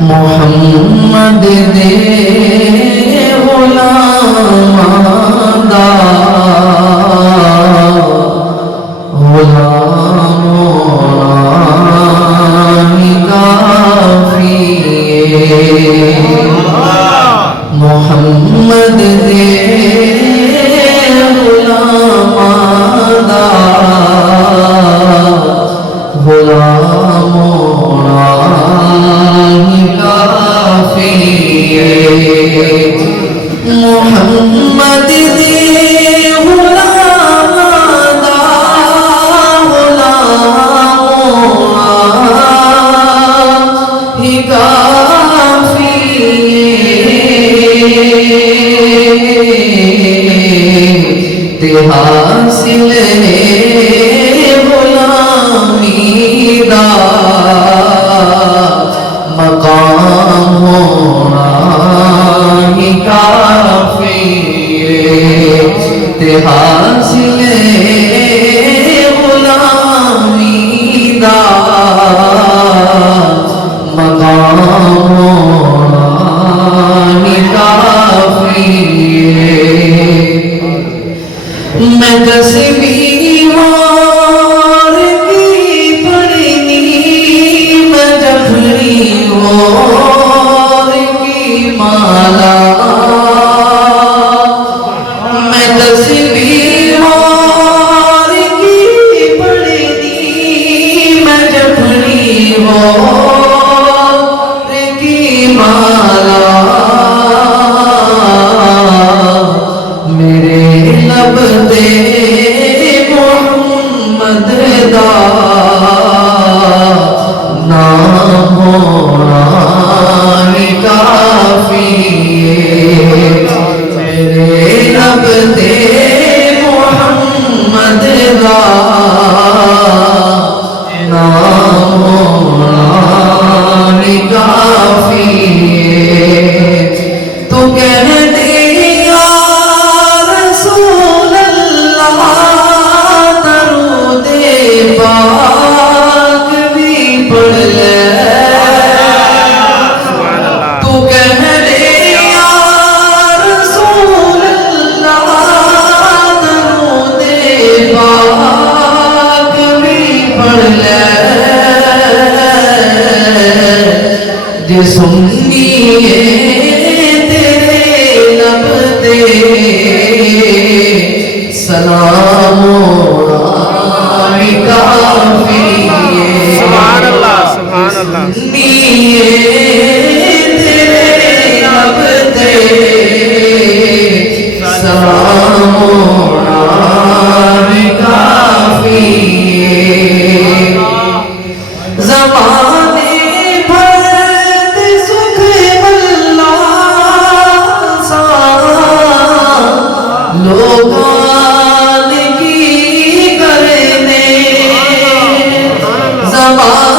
محمد دے غلاماں دا غلام ہی کافی ہے۔ محمد دے غلاماں دا غلام ہی کافی ہے۔ محمد دے غلاماں دا غلام ہی کافی ہے۔ تے حاصل ہے غلامی دا مقام ہونا ہی کافی ہے۔ تے حاصل ہے غلامی دا مقام ہونا ہی کافی ہے۔ میں تسبیح اور کی پڑھنی، میں جفری اور کی مالا، میں تسبیح اور کی پڑھنی، میں جفری اور کی مالا، میرے لب دے محمد دا نام ہونا ہی کافی ہے۔ میرے لب دے محمد دا نام ہونا ہی کافی ہے۔ تو کہہ دے جے سنی ہے تیرے لب تے سلام ہونا ہی کافی ہے۔ سبحان اللہ سبحان اللہ۔ سنی ہے تیرے لب تے سلام ہونا ہی کافی ہے۔ زمانے لوگان کی کرنے زمان